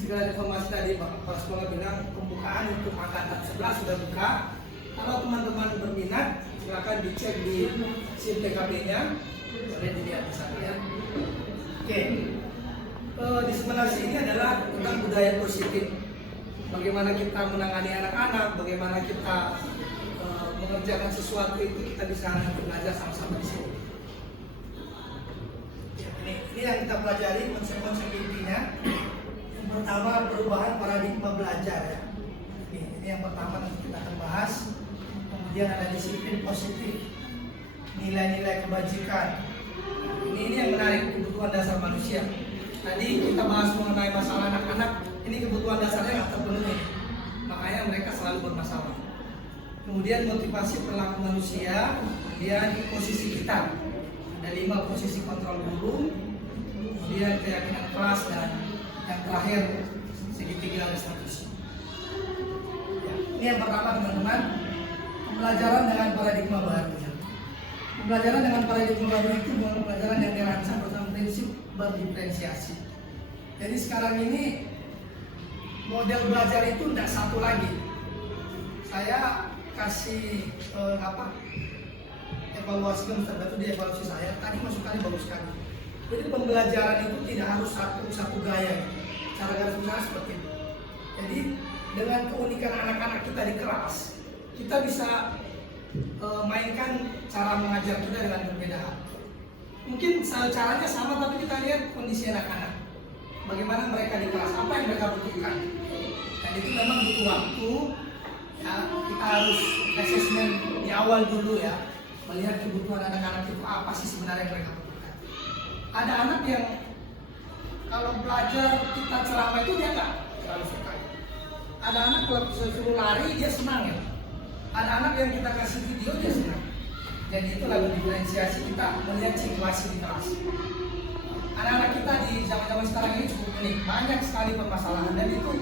segala informasi tadi Bapak Kepala Sekolah bilang pembukaan untuk angkatan 11 sudah buka. Kalau teman-teman berminat silakan dicek di SIM TKP-nya, boleh dilihat di sana ya. Oke, di sebelah sini adalah tentang budaya positif. Bagaimana kita menangani anak-anak, bagaimana kita mengerjakan sesuatu itu kita bisa belajar sama-sama di sini. Ini yang kita pelajari konsep-konsep intinya. Yang pertama perubahan paradigma belajar ya. Ini yang pertama nanti kita akan bahas. Kemudian ada disiplin positif, nilai-nilai kebajikan. Ini yang menarik, kebutuhan dasar manusia. Tadi kita bahas mengenai masalah anak-anak. Ini kebutuhan dasarnya nggak terpenuhi, makanya mereka selalu bermasalah. Kemudian motivasi perilaku manusia, kemudian posisi kita. Ada 5 posisi kontrol guru, kemudian keyakinan kelas, dan yang terakhir segitiga status. Ya, ini yang pertama teman-teman, pembelajaran dengan paradigma baru. Pembelajaran dengan paradigma baru itu bukan pembelajaran yang dirancang bersama prinsip berdiferensiasi. Jadi sekarang ini model belajar itu tidak satu lagi. Saya kasih evaluasi tertentu di evaluasi saya. Tadi masukannya bagus sekali. Jadi pembelajaran itu tidak harus satu gaya. Cara garis besar seperti itu. Jadi dengan keunikan anak-anak kita di kelas, kita bisa mainkan cara mengajar kita dengan berbeda hal. Mungkin caranya sama, tapi kita lihat kondisi anak-anak. Bagaimana mereka di kelas, apa yang mereka butuhkan. Dan itu memang butuh waktu. Ya, kita harus assessment di awal dulu ya, melihat kebutuhan anak-anak itu apa sih sebenarnya yang mereka butuhkan. Ada anak yang kalau belajar kita ceramah itu dia nggak terlalu suka. Ada anak kalau suruh lari dia senang ya. Ada anak yang kita kasih video dia senang. Jadi itu lalu diferensiasi kita melihat situasi di kelas. Anak-anak kita di zaman-zaman sekarang ini cukup unik, banyak sekali permasalahan, dan itu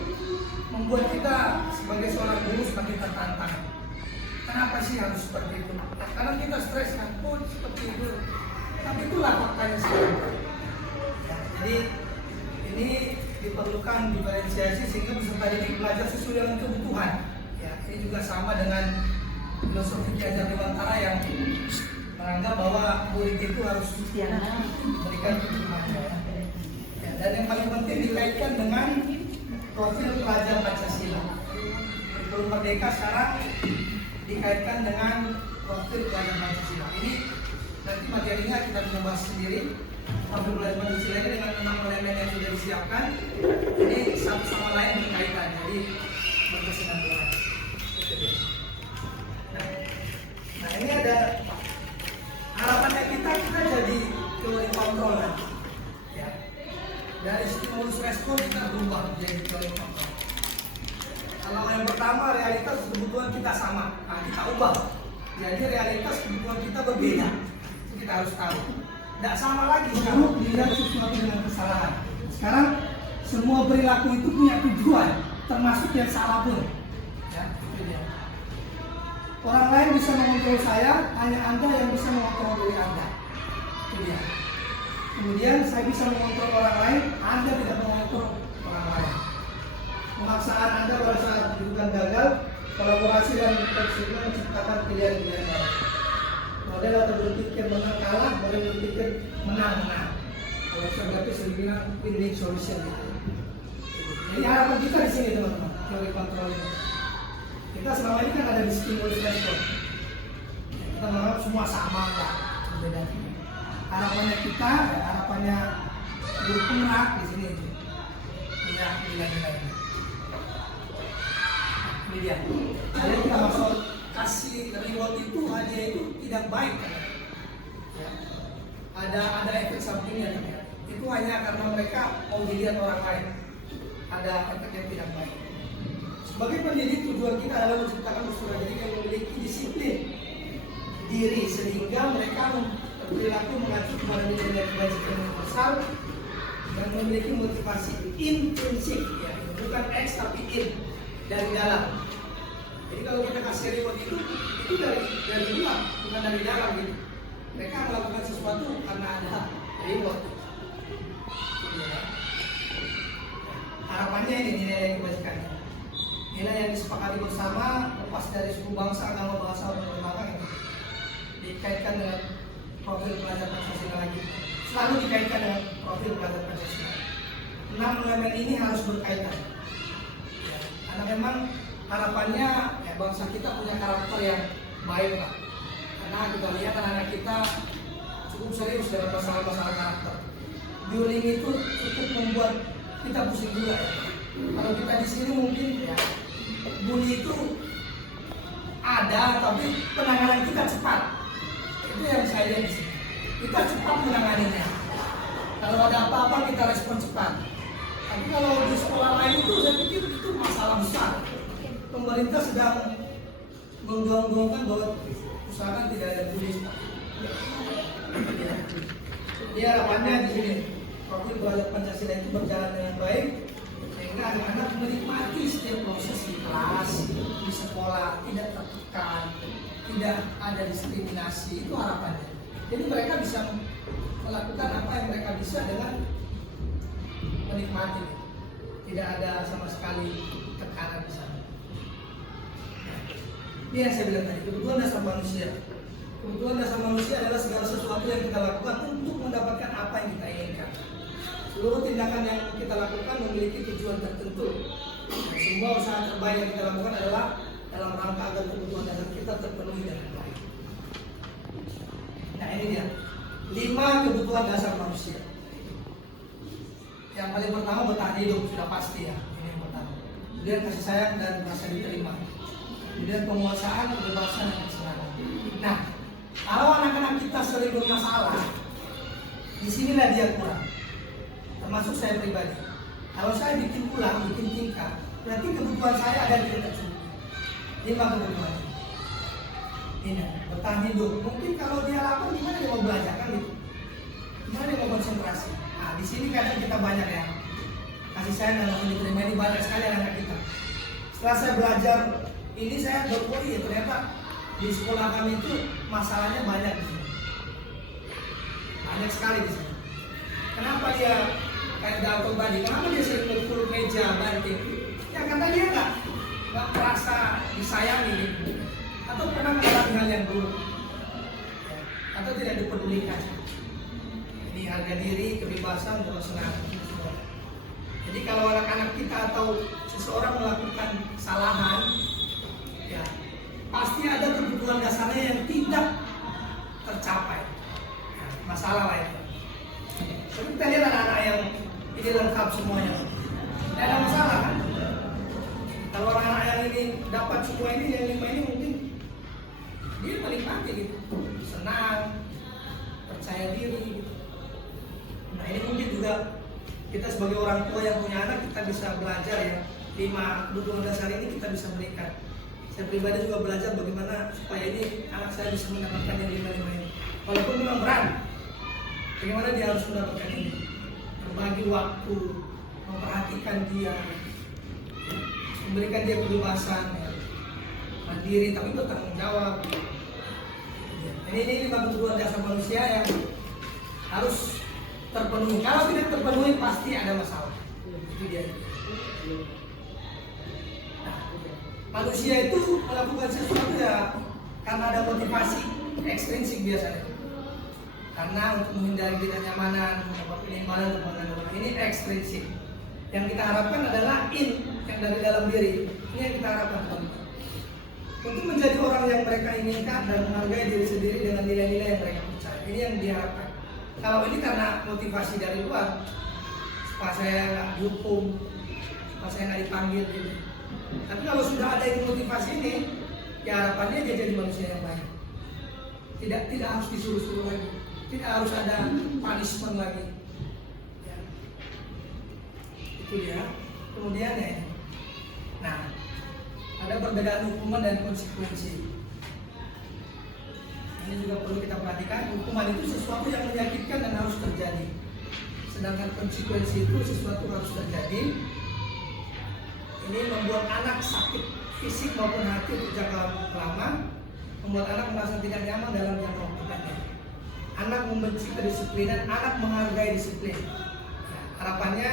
membuat kita sebagai seorang guru semakin tertantang. Kenapa sih harus seperti itu? Karena kita stres kan, seperti itu. Tapi itulah faktanya sekarang. Ya, jadi ini diperlukan diferensiasi sehingga peserta didik belajar sesuai dengan kebutuhan. Ya, ini juga sama dengan filosofi Ki Hajar Dewantara yang menganggap bahwa murid itu harus memberikan kebutuhan. Ya, dan yang paling penting dikaitkan dengan profil pelajar Pancasila. Kurikulum Merdeka sekarang dikaitkan dengan profil pelajar Pancasila. Ini nanti materinya kita bisa bahas sendiri. Profil pelajar Pancasila ini dengan 6 elemen yang sudah disiapkan. Ini satu sama lain berkaitan, jadi berkesinambungan. Nah ini ada harapannya kita jadi teori kontrol nanti. Ya. Dari stimulus respon kita berubah menjadi teori kontrol. Kalau yang pertama realitas kebutuhan kita sama, nah kita ubah. Jadi realitas kebutuhan kita berbeda, itu kita harus tahu. Tidak sama lagi kalau dilihat sesuatu dengan kesalahan. Sekarang semua perilaku itu punya tujuan, termasuk yang salah pun. Ya, itu dia. Orang lain bisa mengontrol saya, hanya Anda yang bisa mengontrol diri Anda. Itu dia. Kemudian saya bisa mengontrol orang lain, Anda tidak mengontrol orang lain. Pemaksaan Anda pada saat bukan gagal, kolaborasi dan fleksibel menciptakan pilihan-pilihan baru. Model atau berpikir menang kalah, boleh berpikir menang-menang. Kalau saya berarti saya bilang win-win solution. Jadi harapan kita di sini teman-teman, teori kontrol ini. Kita selama ini kan ada di stimulus respon. Kita menganggap semua sama, enggak berbeda. Harapannya kita, harapannya guru penggerak di sini punya nilai-nilai ini. Ini dia. Jadi kita masuk kasih reward itu hadiah itu tidak baik kan? Ya. Ada efek sampingnya kan? Itu hanya karena mereka mau dilihat orang lain. Ada efek yang tidak baik. Sebagai pendidik tujuan kita adalah menciptakan peserta didik yang memiliki disiplin diri sehingga mereka berperilaku mengacu kepada nilai kebajikan universal dan memiliki motivasi intrinsik, ya, bukan X tapi in dari dalam. Jadi kalau kita kasih reward itu dari luar, bukan dari dalam gitu. Mereka melakukan sesuatu karena ada reward. Harapannya ini nilai kebajikannya, nilai yang disepakati bersama lepas dari suku bangsa, agama, bahasa, dan lembaga ini dikaitkan dengan profil pelajar Pancasila lagi, selalu dikaitkan dengan profil pelajar Pancasila. 6 elemen ini harus berkaitan, ya, karena memang harapannya ya, bangsa kita punya karakter yang baik lah. Karena kita lihat anak-anak kita cukup serius dalam masalah-masalah karakter. Bullying itu cukup membuat kita pusing juga ya. Kalau kita di sini mungkin ya bully itu ada, tapi penanganan kita cepat. Itu yang saya lihat di sini. Kita cepat menanganinya. Kalau ada apa-apa kita respon cepat. Tapi kalau di sekolah lain itu saya pikir itu masalah besar. Pemerintah sedang menggaung-gaungkan bahwa usahakan tidak ada bully. Jadi harapannya di sini profil pelajar Pancasila itu berjalan dengan baik sehingga anak-anak menikmati setiap proses di kelas, di sekolah, tidak tertekan, tidak ada diskriminasi. Itu harapannya. Jadi mereka bisa melakukan apa yang mereka bisa dengan menikmati, tidak ada sama sekali tekanan di sana. Ini yang saya bilang tadi, kebutuhan dasar manusia. Kebutuhan dasar manusia adalah segala sesuatu yang kita lakukan untuk mendapatkan apa yang kita inginkan. Seluruh tindakan yang kita lakukan memiliki tujuan tertentu. Semua usaha terbaik yang kita lakukan adalah dalam rangka agar kebutuhan dasar kita terpenuhi dengan baik. Nah ini dia, 5 kebutuhan dasar manusia. Yang paling pertama bertahan hidup, sudah pasti ya, ini yang pertama. Kemudian kasih sayang dan rasa diterima. Kemudian penguasaan, kebebasan, dan kesenangan. Nah, kalau anak-anak kita sering bermasalah, disinilah dia kurang. Termasuk saya pribadi. Kalau saya bikin ulang, bikin tingkat, berarti kebutuhan saya ada di dekat sini. 5 kebutuhan. Ini, bertahan hidup. Mungkin kalau dia lapar, gimana dia mau belajar kan gitu? Gimana dia mau konsentrasi? Nah, di sini kadang kita banyak ya. Kasih sayang dan rasa diterima ini banyak sekali anak kita. Setelah saya belajar ini, saya berpikir ya ternyata di sekolah kami itu masalahnya banyak di sini. Banyak sekali di sini. Kenapa dia kayak Dalton tadi? Kenapa dia sering mukul meja, banting? Ya karena dia nggak merasa disayangi gitu. Atau pernah mengalami hal yang buruk, ya, atau tidak dipedulikan. Jadi harga diri, kebebasan, kesenangan. Jadi kalau anak-anak kita atau seseorang melakukan kesalahan, ya pasti ada kebutuhan dasarnya yang tidak tercapai. Nah, masalah lain. Tapi kita lihat anak-anak yang ini lengkap semuanya, tidak ada masalah kan? Kalau anak-anak yang ini dapat semua ini, yang 5 ini mungkin dia menikmati gitu, senang, percaya diri. Nah ini mungkin juga kita sebagai orang tua yang punya anak, kita bisa belajar ya 5 kebutuhan dasar ini kita bisa berikan. Saya pribadi juga belajar bagaimana supaya ini anak saya bisa mendapatkan yang 5 ini. Walaupun memang berat, bagaimana dia harus mendapatkan ini? Berbagi waktu, memperhatikan dia, memberikan dia kebebasan, ya. Mandiri tapi bertanggung jawab. Ini 5 kebutuhan dasar manusia yang harus terpenuhi. Kalau tidak terpenuhi pasti ada masalah. Itu dia. Nah, manusia itu melakukan sesuatu ya karena ada motivasi ekstrinsik biasanya. Karena untuk menghindari ketidaknyamanan, mendapat penyimpanan, ini ekstrinsik. Yang kita harapkan adalah yang dari dalam diri. Ini yang kita harapkan. Untuk menjadi orang yang mereka inginkan dan menghargai diri sendiri dengan nilai-nilai yang mereka percaya. Ini yang diharapkan. Kalau ini karena motivasi dari luar, supaya saya nggak dihukum, supaya saya nggak dipanggil gitu. Tapi kalau sudah ada ini motivasi ini, ya harapannya dia jadi manusia yang baik. Tidak harus disuruh-suruh lagi, tidak harus ada punishment lagi. Ya. Itu dia. Kemudian ya ini. Nah, ada perbedaan hukuman dan konsekuensi. Ini juga perlu kita perhatikan. Hukuman itu sesuatu yang menyakitkan dan harus terjadi. Sedangkan konsekuensi itu sesuatu yang harus terjadi. Ini membuat anak sakit fisik maupun hati untuk jangka lama, membuat anak merasa tidak nyaman dalam jangka waktu pendek. Anak membenci kedisiplinan, anak menghargai disiplin. Harapannya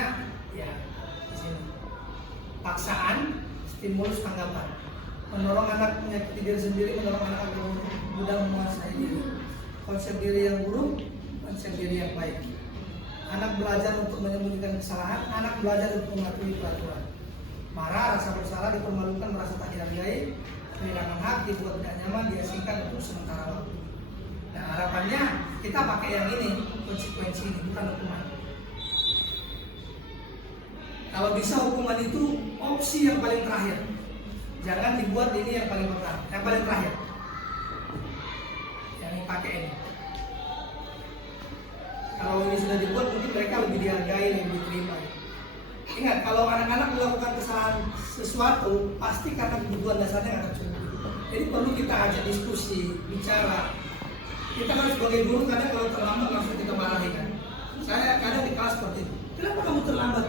ya di sini. paksaan, stimulus tanggapan. Mendorong anak menyakiti diri sendiri, mendorong anak agar mudah menguasai diri. Konsep diri yang buruk, konsep diri yang baik. Anak belajar untuk menyembunyikan kesalahan, anak belajar untuk mematuhi peraturan. Marah, rasa bersalah, dipermalukan, merasa tak dihargai, kehilangan hak, dibuat tidak nyaman, diasingkan untuk sementara waktu. Nah, harapannya kita pakai yang ini, konsekuensi ini, bukan hukuman. Kalau bisa hukuman itu opsi yang paling terakhir. Jangan dibuat ini yang paling pertama, yang paling terakhir. Yang dipakai ini. Kalau ini sudah dibuat, mungkin mereka lebih dihargai, lebih diterima. Ingat, kalau anak-anak melakukan kesalahan sesuatu, pasti karena kebutuhan dasarnya nggak tercukupi. Jadi perlu kita ajak diskusi, bicara. Kita harus sebagai guru kadang kalau terlambat langsung kita marahi kan. Saya kadang di kelas seperti itu. Kenapa kamu terlambat?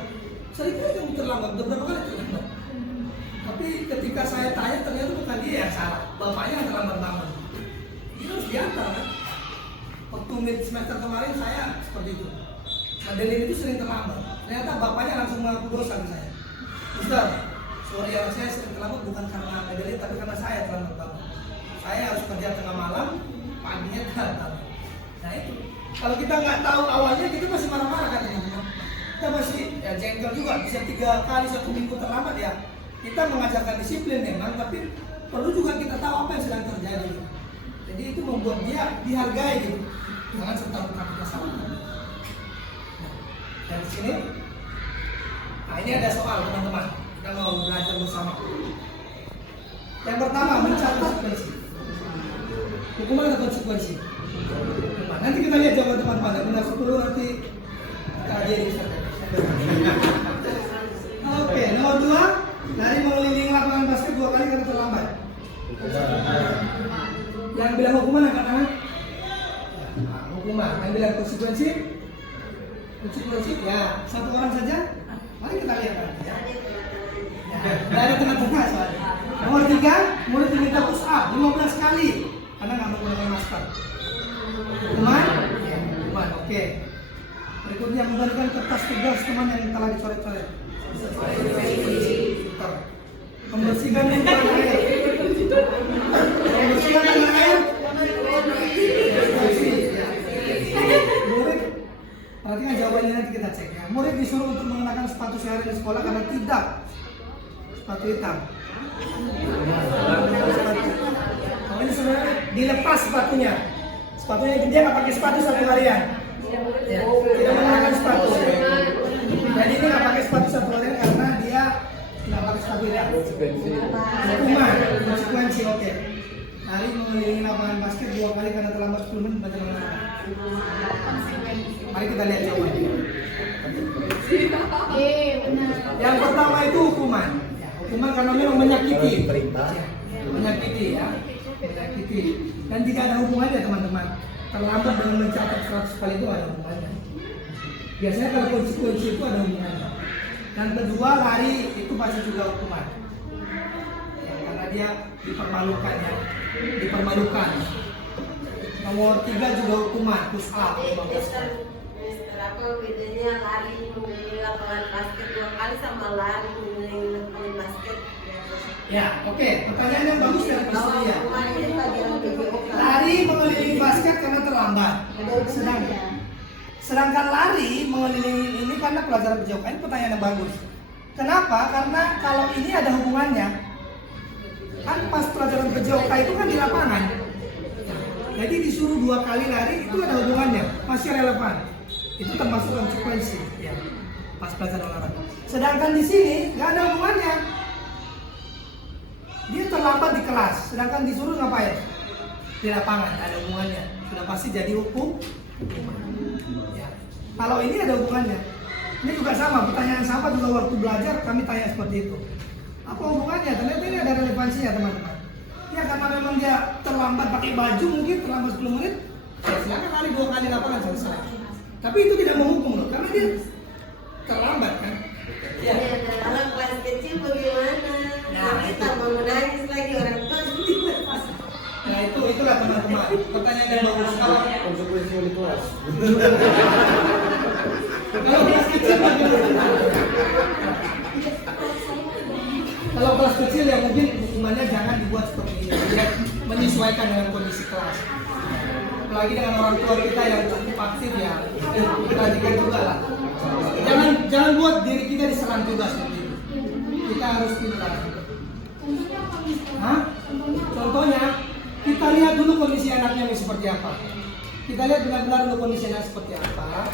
Saya kira kamu terlambat, beberapa kali terlambat. Tapi ketika saya tanya ternyata bukan dia yang salah, bapaknya yang terlambat banget. Ini harus diantar kan. Waktu mid semester kemarin saya seperti itu. Madeline itu sering terlambat. Ternyata bapaknya langsung mengaku dosa ke saya. Ustaz, sorry ya saya sering terlambat bukan karena Madeline tapi karena saya terlambat banget. Saya harus kerja tengah malam, paginya datang. Nah itu. Kalau kita nggak tahu awalnya kita masih marah-marah kan teman-teman. Kita masih ya jengkel juga. Bisa 3 kali 1 minggu terlambat ya. Kita mengajarkan disiplin memang, tapi perlu juga kita tahu apa yang sedang terjadi. Jadi itu membuat dia dihargai gitu. Jangan serta-merta kita salahkan. Dan di sini, nah ini ada soal teman-teman. Kita mau belajar bersama. Yang pertama mencatat konsekuensi. Hukuman atau konsekuensi? Nanti kita lihat jawaban teman-teman. Benar 10 nanti kajian ini. Oke, nomor 2, lari mengelilingi lapangan basket 2 kali karena terlambat. Yang bilang hukuman angkat tangan. Nah, hukuman. Yang bilang konsekuensi? Konsekuensi ya 1 orang saja. Mari kita lihat nanti ya. Tidak ada tengah-tengah soalnya. Nomor 3, murid diminta push up 15 kali karena nggak menggunakan masker. Hukuman? Ya, hukuman. Oke. Berikutnya membagikan kertas tugas teman yang telah dicoret-coret. Membersihkan lingkungan air. Membersihkan lingkungan air. Murid, perhatikan jawabannya nanti kita cek ya. Murid disuruh untuk mengenakan sepatu sehari di sekolah karena tidak sepatu hitam. Oh, ini sebenarnya dilepas sepatunya. Sepatunya dia nggak pakai sepatu 1 harian. Ya, tidak menggunakan sepatu. Jadi ini nggak pakai sepatu 1 harian karena dia nggak pakai sepatu hitam. Hukuman, konsekuensi, oke. Lari mengelilingi lapangan basket 2 kali karena terlambat 10 menit baca mengenai. Mari kita lihat jawabannya. Yang pertama itu hukuman. Hukuman karena memang menyakiti. Menyakiti ya. Menyakiti. Dan tidak ada hubungannya teman-teman. Terlambat dengan mencatat 100 kali itu ada hubungannya. Biasanya kalau konsekuensi itu ada hubungannya. Dan kedua, lari itu pasti juga hukuman. Ya, karena dia dipermalukan ya. Dipermalukan. Nomor 3 juga hukuman, push up 15 kali. Apa bedanya lari mengelilingi lapangan basket 2 kali sama lari mengelilingi lapangan basket? Ya, oke. Pertanyaan yang bagus dari Istri ya. Lari mengelilingi basket karena terlambat. Sedangkan lari mengelilingi ini karena pelajaran berjauh. Ini pertanyaan yang bagus. Kenapa? Karena kalau ini ada hubungannya. Kan pas pelajaran berjauh itu kan di lapangan. Jadi disuruh 2 kali lari itu ada hubungannya, masih relevan. Itu termasuk konsekuensi ya. Pas pelajaran olahraga. Sedangkan di sini nggak ada hubungannya. Dia terlambat di kelas, sedangkan disuruh ngapain? Di lapangan, ada hubungannya. Sudah pasti jadi hukum. Ya. Kalau ini ada hubungannya. Ini juga sama, pertanyaan sama juga waktu belajar kami tanya seperti itu. Apa hubungannya? Ternyata ini ada relevansinya teman-teman. Ya karena memang dia terlambat pakai baju mungkin terlambat 10 menit. Ya silakan kali 2 kali lapangan selesai. Tapi itu tidak menghukum loh, karena dia terlambat kan. Ya, dalam kelas kecil bagaimana? Nah, kita mau menangis lagi orang tua. Nah itulah teman-teman. Pertanyaan yang bagus kalau konsekuensi di kelas. Kalau kelas kecil bagaimana? dibuat seperti ini, biar menyesuaikan dengan kondisi kelas. Apalagi dengan orang tua kita yang cukup aktif ya, perhatikan juga lah. Jangan buat diri kita diserang juga seperti itu. Kita harus pintar. Contohnya, kita lihat dulu kondisi anaknya seperti apa. Kita lihat benar-benar dulu kondisi anak seperti apa.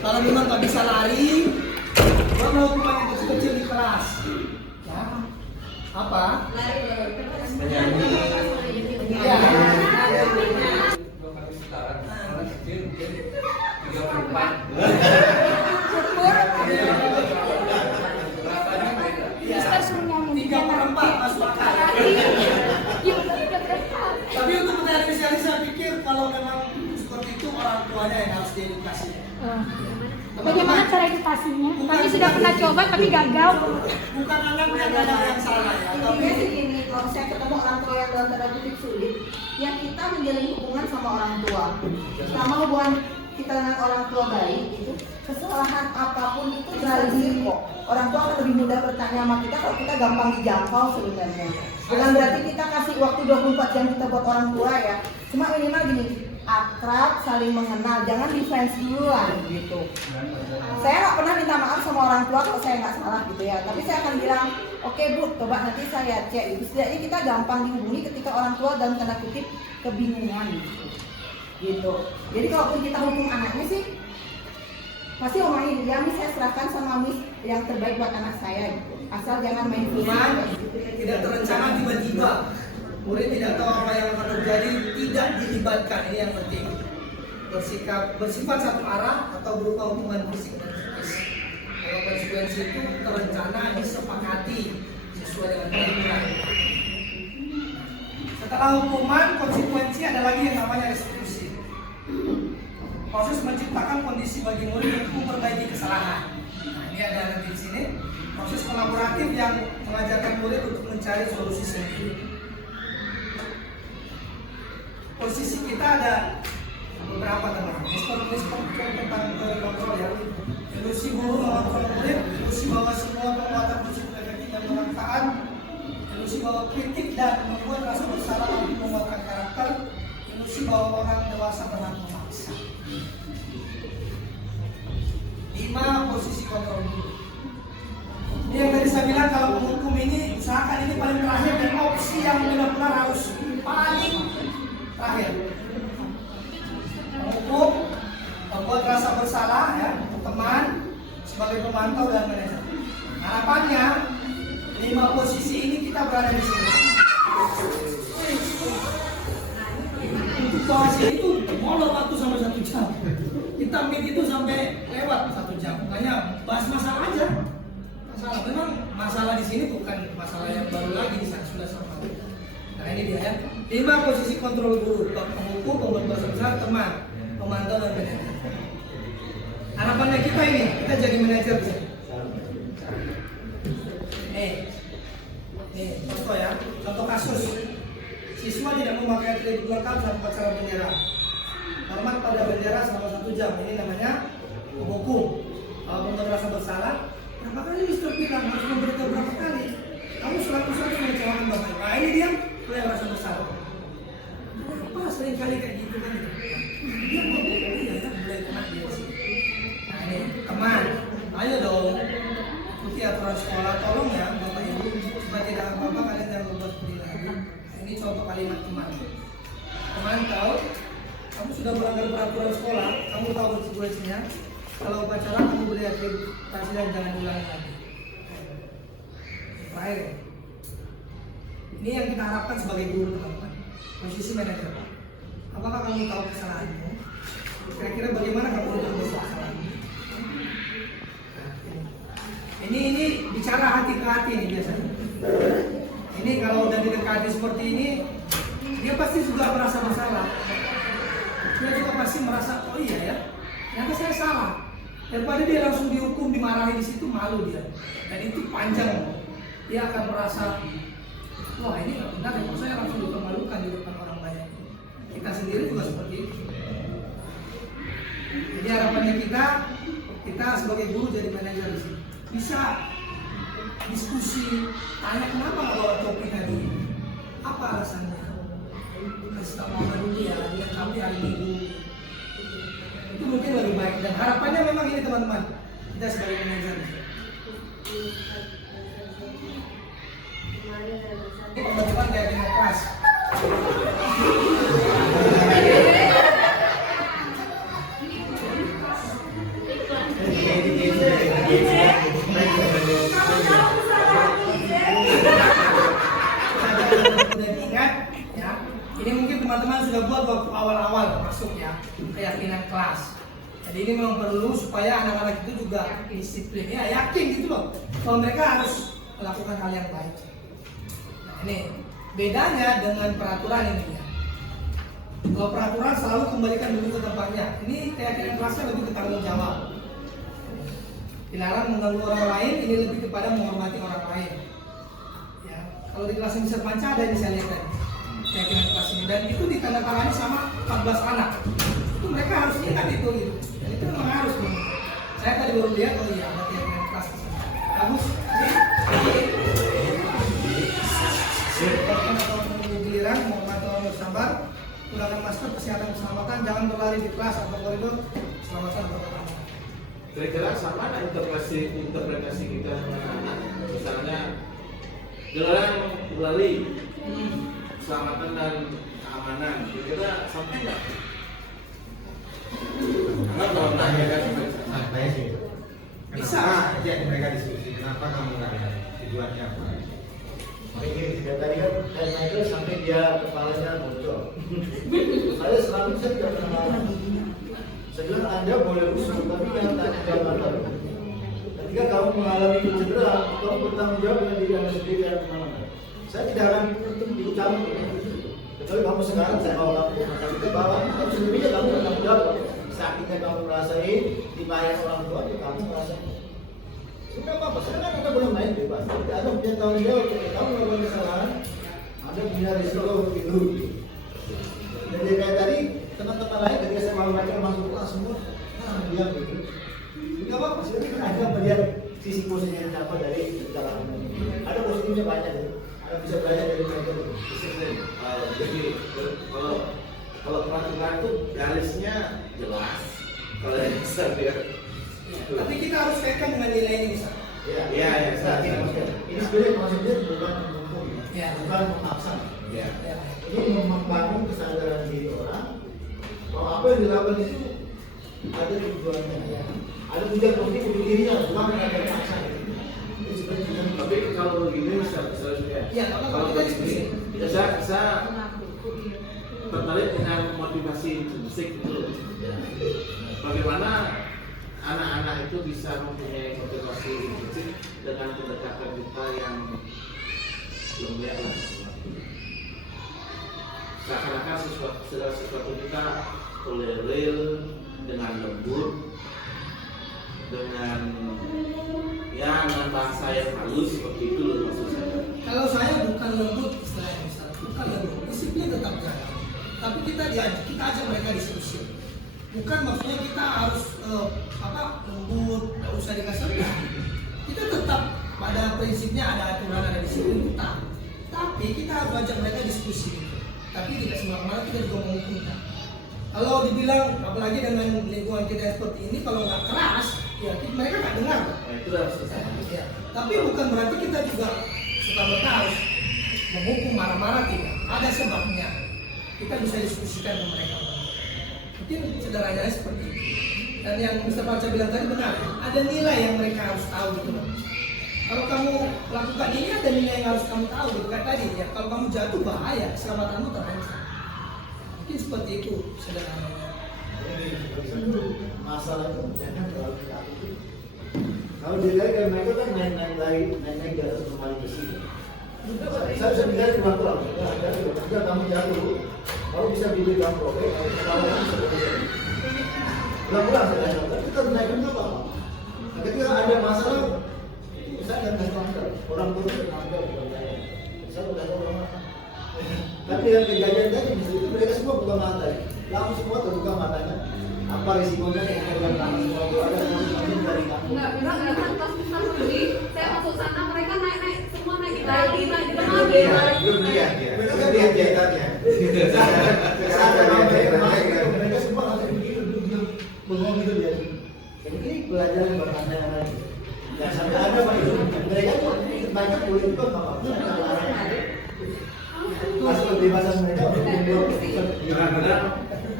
Kalau memang nggak bisa lari, buat hukuman yang kecil-kecil di kelas. Ya. Apa? Iya. Mister suruh ngomong 3/4 masuk akal. Tapi untuk materi spesialis saya pikir kalau memang seperti itu orang tuanya yang harus diedukasi. Bagaimana cara edukasinya? Kami sudah pernah coba tapi gagal. Bukan anaknya yang salah ya, tapi Intinya sih gini, kalau saya ketemu orang tua yang dalam tanda kutip sulit, ya kita menjalin hubungan sama orang tua. Selama hubungan kita dengan orang tua baik, itu kesalahan apapun itu beralih kok. Orang tua akan lebih mudah bertanya sama kita kalau kita gampang dijangkau sebenarnya. Bukan berarti kita kasih waktu 24 jam kita buat orang tua ya. Cuma minimal gini, akrab, saling mengenal, jangan defense duluan gitu. Saya nggak pernah minta maaf sama orang tua kalau saya nggak salah gitu ya. Tapi saya akan bilang, oke Bu, coba nanti saya cek. Gitu. Setidaknya kita gampang dihubungi ketika orang tua dalam tanda kutip kebingungan gitu. Jadi kalaupun kita hukum anaknya sih, pasti omongin ya, Miss saya serahkan sama Miss yang terbaik buat anak saya gitu. Asal jangan main cuman fisik. tidak terencana tiba-tiba. Murid tidak tahu apa yang akan terjadi, tidak dilibatkan, ini yang penting. Bersifat satu arah atau berupa hubungan fisik dan psikis. Kalau konsekuensi itu terencana, disepakati sesuai dengan peraturan. Setelah hukuman, konsekuensi ada lagi yang namanya restitusi. Proses menciptakan kondisi bagi murid untuk memperbaiki kesalahan. Nah, ini ada nanti di sini. Proses kolaboratif yang mengajarkan murid untuk mencari solusi sendiri. Posisi kita ada beberapa teman. Tentang kontrol ya. Ilusi guru mengontrol murid, ilusi bahwa semua penguatan prinsip efektif dan bermanfaat, ilusi bahwa kritik dan membuat rasa bersalah untuk menguatkan karakter, ilusi bahwa orang dewasa berhak memaksa. 5 posisi kontrol guru. Ini yang tadi saya bilang, kalau menghukum ini usahakan ini paling terakhir dan opsi yang benar-benar harus paling terakhir. Menghukum, membuat rasa bersalah ya untuk teman sebagai pemantau dan manajer. Harapannya 5 posisi ini kita berada di sini. Untuk posisi itu molor waktu sampai 1 jam. Kita meet itu sampai lewat 1 jam. Makanya bahas masalah aja. Memang masalah di sini bukan masalah yang baru lagi, di sana sudah sama. Nah ini dia ya, 5 posisi kontrol guru: penghukum, pembuat bahasa besar, teman, pemantau dan manajer. Harapannya kita ini, kita jadi manajer di sini. Nih, contoh ya, contoh kasus. Siswa tidak memakai atribut lengkap saat upacara bendera. Hormat pada bendera selama 1 jam. Ini namanya penghukum. Kalau membuat rasa bersalah, berapa kali Mister bilang harus memberitahu berapa kali? Kamu selalu mengecewakan bapak. Nah ini dia mulai merasa bersalah. Kenapa sering kali kayak gitu kan? Dia mau ya, mulai kena dia sih. Nah ini teman, ayo dong ikuti aturan sekolah. Tolong ya bapak ibu, supaya tidak apa-apa kalian jangan membuat seperti lagi. Nah, ini contoh kalimat teman. Teman tahu, kamu sudah melanggar peraturan sekolah, kamu tahu konsekuensinya. Kalau upacara kamu boleh akreditasi dan jangan ulangi lagi. Terakhir, ini yang kita harapkan sebagai guru teman-teman. Posisi manajer. Apakah kamu tahu kesalahanmu? Kira-kira bagaimana kamu untuk kesalahanmu? Ini bicara hati ke hati nih biasanya. Ini kalau udah didekati seperti ini, dia pasti juga merasa bersalah. Dia juga pasti merasa, oh iya ya, ternyata saya salah. Daripada dia langsung dihukum, dimarahi di situ, malu dia. Dan itu panjang. Dia akan merasa, wah ini nggak benar ya, saya langsung dipermalukan di depan orang banyak. Kita sendiri juga seperti itu. Jadi harapannya kita sebagai guru jadi manajer di sini. Bisa diskusi, tanya kenapa nggak bawa topi tadi. Apa alasannya? Kasih tahu mama dulu ya, dia kami hari Minggu. Itu mungkin lebih baik dan harapannya memang ini teman-teman, kita sebagai manajer. Ini pembentukan keyakinan keras. Sudah diingat ya. Ini mungkin teman-teman sudah buat waktu awal-awal masuk ya keyakinan kelas. Jadi ini memang perlu supaya anak-anak itu juga disiplin ya, yakin gitu loh kalau mereka harus melakukan hal yang baik. Nah ini bedanya dengan peraturan ini ya. Kalau peraturan selalu kembalikan dulu ke tempatnya. Ini keyakinan kelasnya lebih ke tanggung jawab. Dilarang mengganggu orang lain, ini lebih kepada menghormati orang lain. Ya, kalau di kelas Mister Panca ada yang saya lihat tadi keyakinan kelas ini dan itu ditandatangani sama 14 anak. Itu mereka harus ingat itu gitu. Dan itu memang harus. Saya tadi baru lihat, oh iya ada keyakinan kelas di sini. Bagus. Atau menunggu giliran, mohon maaf orang bersabar. Gunakan masker, kesehatan keselamatan, jangan berlari di kelas atau koridor. Keselamatan pertama. Kira-kira sama nggak interpretasi kita dengan anak? Misalnya dilarang berlari, keselamatan dan keamanan. Kira-kira sampai nggak? Karena kalau mereka Santai sih. Bisa. Ajak mereka diskusi. Kenapa kamu nggak ada? Tujuannya apa? Ini juga tadi kan Michael sampai dia kepalanya bocor. Saya selalu saya tidak pernah. Saya bilang Anda boleh rusuh, tapi jangan tanya jawab. Ketika kamu mengalami cedera, kamu bertanggung jawab dengan diri Anda sendiri dan kemana-mana. Saya tidak akan ikut campur. Kecuali kamu sekarang saya bawa kamu, tapi ke bawah, kamu sendiri kamu bertanggung jawab. Sakitnya kamu merasain, dibayar orang tua, kamu merasain. Tidak apa-apa, sekarang Anda boleh main bebas. Tapi Anda punya tanggung jawab, ketika kamu melakukan kesalahan, Anda punya risiko itu. Jadi kayak tadi, teman-teman lain ketika saya mau mereka masuk kelas semua, diam gitu. Tidak apa-apa, sebenarnya Anda melihat sisi positifnya apa dari kesalahan. Ada positifnya banyak ya. Anda bisa belajar dari mereka. jadi kalau peraturan itu garisnya jelas. Kalau yang besar dia. Tapi kita harus kaitkan dengan nilai ini bisa. Iya, Ini sebenarnya maksudnya bukan menghukum, Ya. bukan memaksa. Iya. Ya. Ini membangun kesadaran diri orang bahwa apa yang dilakukan itu ada tujuannya, ya. Ada tujuan positif untuk dirinya, bukan ada memaksa. Ini sebenarnya Tapi kalau begini misalnya, Iya, kalau kita diskusi. saya tertarik dengan motivasi intrinsik itu. Bagaimana anak-anak itu bisa mempunyai motivasi intrinsik dengan pendekatan kita yang lembek lah. Seakan-akan sesuatu kita tolerir dengan lembut, dengan bahasa yang halus seperti itu loh maksud saya. Kalau saya bukan lembut istilahnya misalnya, bukan lembut, disiplin tetap jalan. Tapi kita ajak mereka diskusi. Bukan maksudnya kita harus lembut, nggak usah dikasih. Kita tetap pada prinsipnya ada aturan, ada disiplin kita. Tapi kita harus ajak mereka diskusi. Tapi tidak sembarangan kita juga menghukumkan. Kalau dibilang apalagi dengan lingkungan kita yang seperti ini, kalau nggak keras, ya mereka nggak dengar. Nah, itu harus selesai. Ya. Tapi bukan berarti kita juga serta-merta harus menghukum marah-marah, tidak. Ada sebabnya. Kita bisa diskusikan dengan mereka. Mungkin sederhananya seperti itu. Dan yang Mr. Panca bilang tadi benar, ada nilai yang mereka harus tahu gitu loh. Kalau kamu lakukan ini ada nilai yang harus kamu tahu gitu kan tadi ya. Kalau kamu jatuh bahaya, keselamatanmu terancam. Mungkin seperti itu sederhananya. masalah itu jangan terlalu kreatif. Kalau dilihat kan mereka kan naik di atas lemari besi. Saya bisa bilang di bangkrut, ya kamu jatuh, kalau bisa beli bangkrut, kalau kamu seperti ini. Pulang-pulang saya kita naikkan itu apa? Ketika ada masalah, saya akan kasih tanggal. Orang tua itu tanggal, saya udah tahu orang. Tapi yang kejadian tadi itu mereka semua buka mata, langsung semua terbuka matanya. Apa risikonya yang kalian tahu semua itu ada yang dari kamu. Enggak bilang kan pas kita pergi, saya masuk sana mereka naik semua naik di lemari. Belum lihat ya. kan lihat jahitannya. Mereka semua langsung begitu, bengong gitu dia. Ini pelajaran bertanya lagi. Ya sampai ada Pak itu, mereka tuh banyak boleh juga nggak apa-apa. Pas kebebasan mereka untuk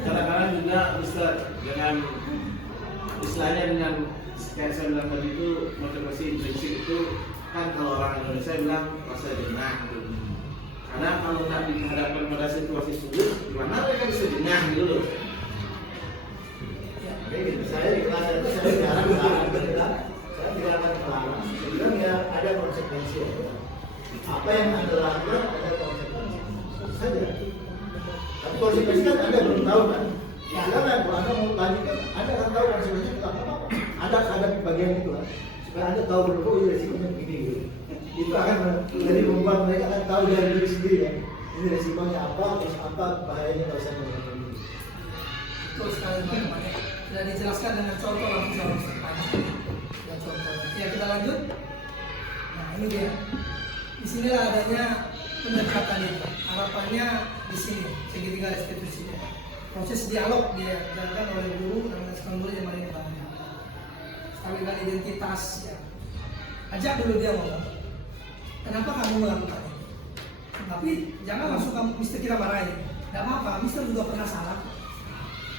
Kadang-kadang juga Ustaz dengan istilahnya dengan kayak saya bilang tadi itu motivasi intrinsik itu kan kalau orang Indonesia bilang rasa jengah gitu. Karena kalau nggak dihadapkan pada situasi sulit, gimana mereka bisa jengah gitu loh. Saya di kelas itu saya jarang saya tidak akan melarang. Sebelum ya ada konsekuensi. Apa yang Anda lakukan ada konsekuensi. Saja. Tapi konsekuensi kan Anda belum tahu kan. Silakan kalau Anda mau lanjutkan, Anda akan tahu konsekuensinya tidak apa-apa. Ada bagian itu kan. Supaya Anda tahu betul ini resikonya begini gitu. Itu akan jadi membuat mereka akan tahu dari diri sendiri kan. Ini resikonya apa, terus apa bahayanya kalau saya melakukan ini. Betul sekali teman-teman. Sudah dijelaskan dengan contoh langsung sama Ustaz Panji. Dan contoh. Ya kita lanjut. Nah ini dia. Di sinilah adanya pendekatan itu. Harapannya di sini segitiga restitusinya. Proses dialog dia dilakukan oleh guru dan guru yang paling banyak. Stabilkan identitas. Ya. Ajak dulu dia ngomong. Kenapa kamu melakukan ini? Tapi jangan langsung kamu Mister kita marahin. Tidak apa-apa. Mister juga pernah salah.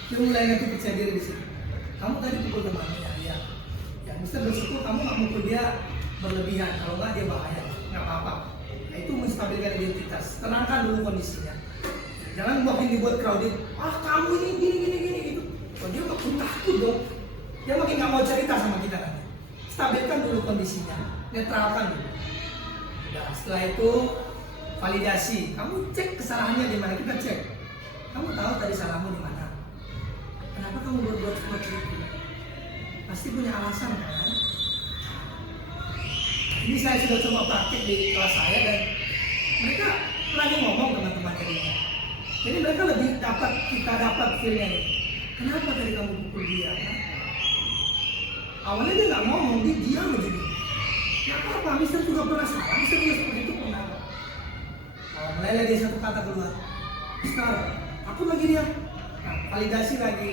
Dia mulai nanti percaya diri di sini. Kamu tadi pukul temannya, ya. Ya, Mister bersyukur kamu nggak mukul dia berlebihan. Kalau nggak dia bahaya, nggak apa-apa. Nah, itu menstabilkan identitas. Tenangkan dulu kondisinya. Jangan makin dibuat crowded. Ah kamu ini gini gitu. Oh, dia makin takut dong. Dia makin nggak mau cerita sama kita nanti. Stabilkan dulu kondisinya, netralkan dulu. Nah, setelah itu validasi. Kamu cek kesalahannya di mana, kita cek. Kamu tahu tadi salahmu di mana? Kenapa kamu berbuat seperti itu? Pasti punya alasan kan? Ini saya sudah coba praktik di kelas saya dan mereka lagi ngomong teman-teman tadinya. Jadi mereka lebih kita dapat feelnya nih. Kenapa tadi kamu pukul dia? Kan? Awalnya dia nggak ngomong, dia diam aja gitu. Nggak apa-apa, Mister juga pernah salah, Mister juga seperti itu pernah. Mulai dia satu kata keluar. Mister, aku lagi diam. Nah, validasi lagi.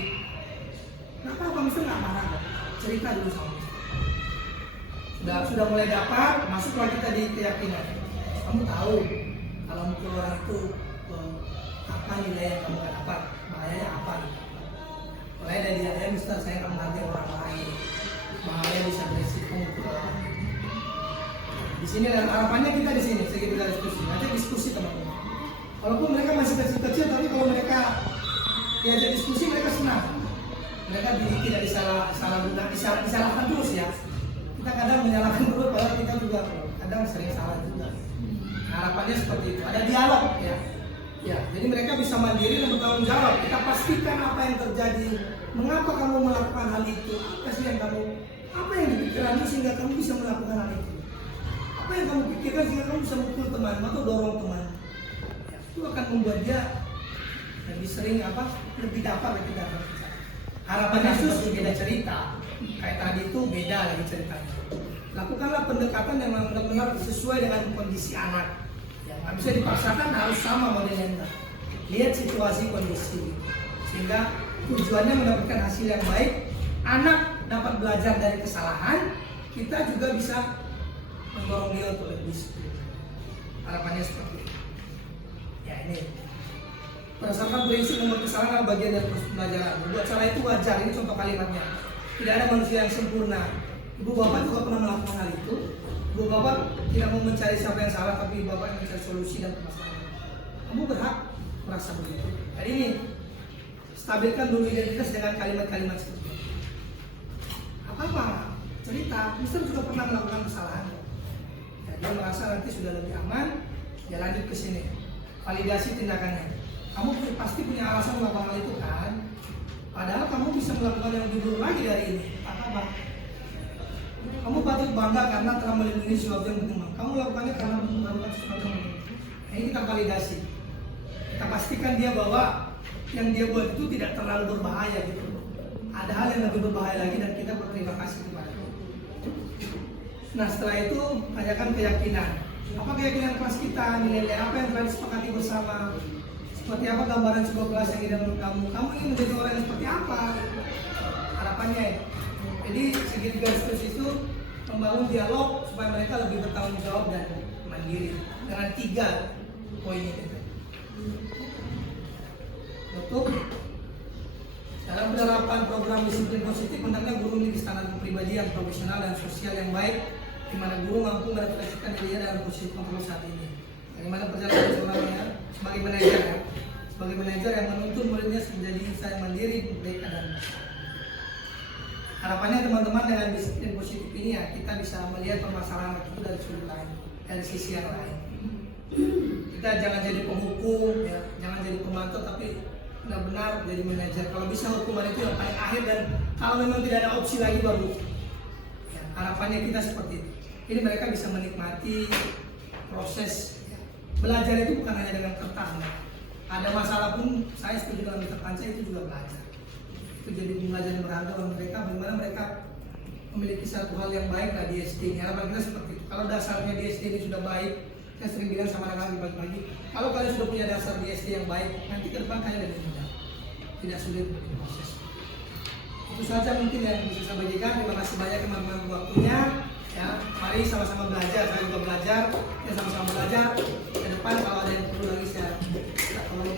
Nggak apa-apa, Mister nggak marah kok. Cerita dulu sama Mister. Sudah mulai dapat, masuk lagi tadi keyakinan. Kamu tahu kalau mukul orang itu apa nilai yang kamu nggak dapat, bahayanya apa gitu. Mulai dari dia, Mister saya akan menghargai orang lain. Bahaya bisa beresiko mukul orang. Di sini dan harapannya kita di sini segitiga diskusi. Nanti diskusi teman-teman. Walaupun mereka masih kecil-kecil, tapi kalau mereka diajak diskusi mereka senang. Mereka tidak disalahkan terus ya. Kita kadang menyalahkan terus, padahal kita juga kadang sering salah juga. Harapannya seperti itu. Ada dialog ya. Ya, jadi mereka bisa mandiri dan bertanggung jawab. Kita pastikan apa yang terjadi. Mengapa kamu melakukan hal itu? Apa yang dipikirkanmu sehingga kamu bisa melakukan hal itu? Apa yang kamu pikirkan sehingga kamu bisa mukul teman atau dorong teman? Ya, itu akan membuat dia lebih sering lebih dapat. Harapannya seperti beda cerita. Kayak tadi itu beda lagi ceritanya. Lakukanlah pendekatan yang benar-benar sesuai dengan kondisi anak. Yang nggak bisa dipaksakan, harus sama modelnya. Lihat situasi kondisi sehingga tujuannya mendapatkan hasil yang baik. Anak dapat belajar dari kesalahan. Kita juga bisa mendorong dia untuk lebih seperti. Harapannya seperti itu. Ya ini. Berdasarkan prinsip nomor kesalahan adalah bagian dari proses pembelajaran. Berbuat salah itu wajar, ini contoh kalimatnya. Tidak ada manusia yang sempurna. Ibu bapak juga pernah melakukan hal itu. Ibu bapak tidak mau mencari siapa yang salah, tapi bapak yang mencari solusi dan permasalahan. Kamu berhak merasa begitu. Jadi ini, stabilkan dulu identitas dengan kalimat-kalimat seperti itu. Apa-apa? Cerita, Mister juga pernah melakukan kesalahan. Ya, dia merasa nanti sudah lebih aman, dia lanjut ke sini. Validasi tindakannya. Kamu pasti punya alasan melakukan hal itu kan? Padahal kamu bisa melakukan yang lebih buruk lagi dari ini. Apa? Kamu patut bangga karena telah melindungi sesuatu yang penting. Kamu lakukannya karena melakukan sesuatu yang penting. Nah, ini kita validasi. Kita pastikan dia bahwa yang dia buat itu tidak terlalu berbahaya gitu. Ada hal yang lebih berbahaya lagi dan kita berterima kasih kepada dia. Nah setelah itu tanyakan keyakinan. Apa keyakinan kelas kita, nilai-nilai apa yang telah disepakati bersama, seperti apa gambaran sebuah kelas yang indah menurut kamu, kamu ingin menjadi orang yang seperti apa, harapannya. Jadi segitiga instruksi itu membangun dialog supaya mereka lebih bertanggung jawab dan mandiri dengan 3 poin itu. Untuk dalam penerapan program disiplin positif, hendaknya guru memiliki standar kepribadian yang profesional dan sosial yang baik, di mana guru mampu merefleksikan dirinya dalam posisi kontrol saat ini. Bagaimana perjalanan seorangnya sebagai manajer, ya? Sebagai manajer yang menuntun muridnya menjadi insan yang mandiri, merdeka dan harapannya teman-teman dengan disiplin positif ini ya kita bisa melihat permasalahan itu dari sudut lain, dari sisi yang lain. Kita jangan jadi penghukum, ya, jangan jadi pemantau, tapi benar-benar jadi manajer. Kalau bisa hukuman itu yang paling akhir, dan kalau memang tidak ada opsi lagi baru. Ya, harapannya kita seperti itu. Ini mereka bisa menikmati proses ya. Belajar itu bukan hanya dengan kertas. Ya. Ada masalah pun saya setuju dengan Mr. Panca itu juga belajar. Itu jadi belajar yang berharga bagi mereka. Bagaimana mereka memiliki satu hal yang baik lah di SD. Harapan kita seperti itu. Kalau dasarnya di SD ini sudah baik, saya sering bilang sama anak-anak pagi-pagi, kalau kalian sudah punya dasar di SD yang baik, nanti ke depan kalian lebih mudah, tidak sulit proses. Itu saja mungkin yang bisa saya bagikan. Terima kasih banyak teman-teman waktunya. Ya, mari sama-sama belajar. Saya juga belajar, ya sama-sama belajar. Ke depan kalau ada yang perlu lagi saya tolong.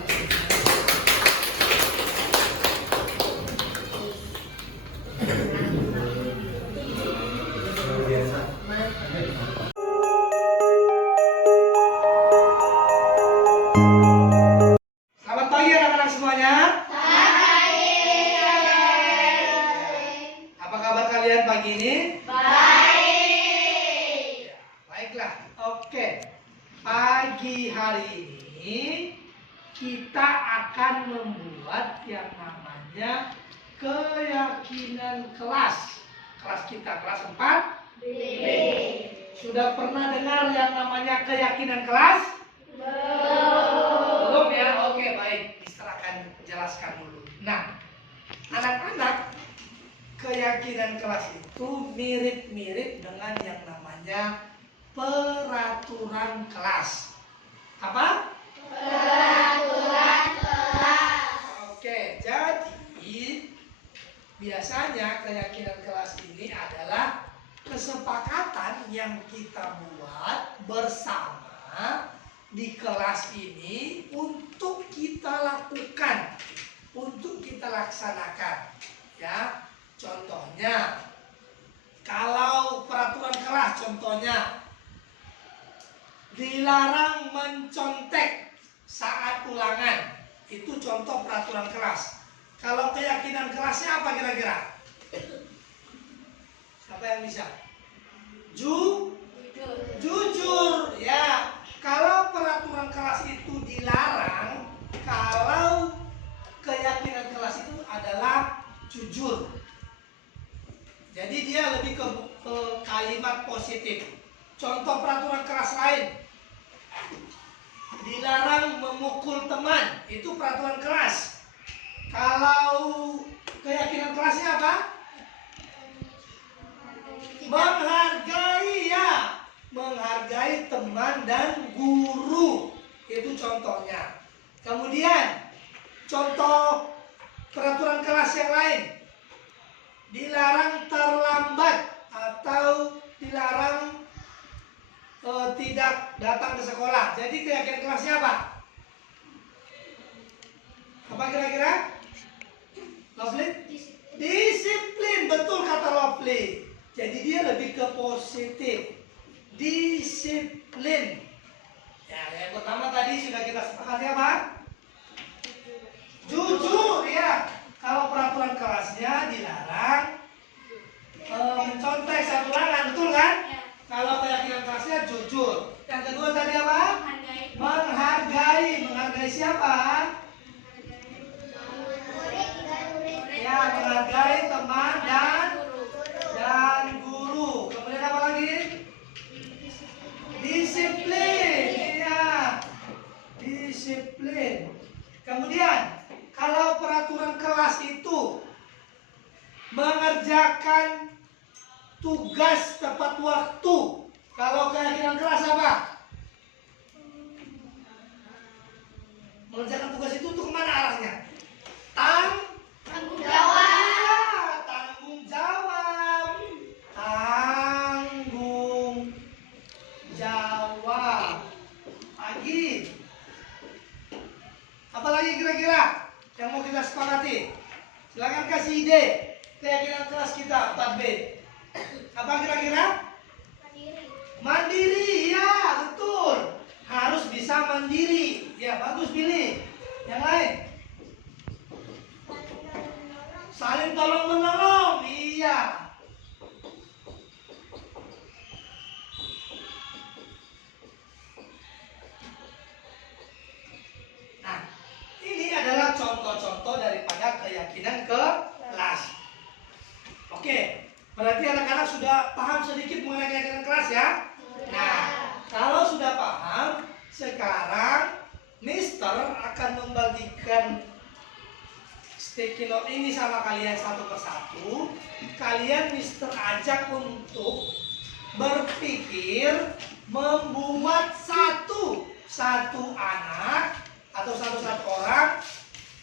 Selamat pagi anak-anak semuanya. Apa kabar kalian pagi ini? Baik. Baiklah. Oke. Pagi hari ini kita akan membuat yang namanya keyakinan kelas. Kelas kita kelas 4 B. Sudah pernah dengar yang namanya keyakinan kelas? Belum ya? Oke, baik. Mister akan jelaskan dulu. Nah, anak-anak, keyakinan kelas itu mirip-mirip dengan yang namanya peraturan kelas. Apa? Peraturan kelas. Oke, jadi biasanya keyakinan kelas ini adalah kesepakatan yang kita buat bersama di kelas ini untuk kita lakukan, untuk kita laksanakan. Ya, contohnya kalau peraturan kelas, contohnya dilarang mencontek saat ulangan, itu contoh peraturan kelas. Kalau keyakinan kelasnya apa kira-kira? Siapa yang bisa? Jujur, ya. Kalau peraturan kelas itu dilarang, kalau keyakinan kelas itu adalah jujur. Jadi dia lebih ke kalimat positif. Contoh peraturan kelas lain, dilarang memukul teman, itu peraturan kelas. Kalau keyakinan kelasnya apa? Menghargai, ya. Menghargai teman dan guru, itu contohnya. Kemudian contoh peraturan kelas yang lain, dilarang terlambat atau dilarang tidak datang ke sekolah. Jadi keyakinan kelasnya apa? Apa kira-kira? Lovely? Disiplin, betul kata Lovely. Jadi dia lebih ke positif. Disiplin. Ya, yang pertama tadi sudah kita sepakati apa? Jujur, ya. Kalau peraturan kelasnya dilarang mencontek saat ulangan, betul kan? Kalau keyakinan kelasnya jujur. Yang kedua tadi apa? Menghargai. Menghargai siapa? Ya, menghargai teman dan guru. Kemudian apa lagi? Disiplin, ya, disiplin. Kemudian kalau peraturan kelas itu mengerjakan tugas tepat waktu, keyakinan kelas apa? Mengerjakan tugas itu untuk kemana arahnya? Tanggung jawab. Tanggung jawab. Tanggung jawab. Lagi. Apa lagi kira-kira yang mau kita sepakati? Silakan kasih ide keyakinan kelas kita 4B. Apa kira-kira? Mandiri, ya betul. Harus bisa mandiri. Ya bagus pilih. Yang lain? Saling tolong menolong. Iya. Nah, ini adalah contoh-contoh daripada keyakinan kelas. Oke, berarti anak-anak sudah paham sedikit mengenai keyakinan kelas ya? Nah, kalau sudah paham, sekarang Mister akan membagikan sticky note ini sama kalian satu persatu. Kalian Mister ajak untuk berpikir membuat satu anak atau satu orang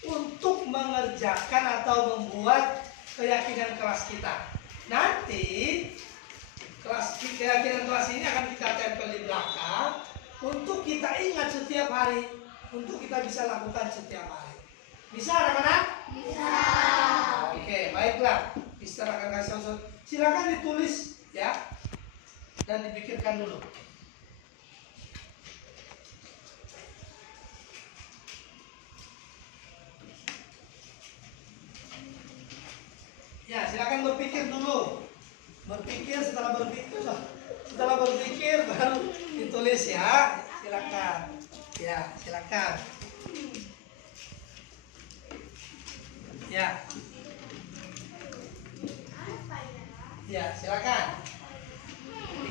untuk mengerjakan atau membuat keyakinan kelas kita. Nanti keyakinan kelas ini akan kita tempel di belakang untuk kita ingat setiap hari, untuk kita bisa lakukan setiap hari. Bisa anak-anak? Bisa. Oke, baiklah. Mister akan kasih usul. Silakan ditulis ya dan dipikirkan dulu. Ya, silakan berpikir dulu. Setelah berpikir baru ditulis ya. Silakan. Ya, silakan. Ya. Ya, silakan.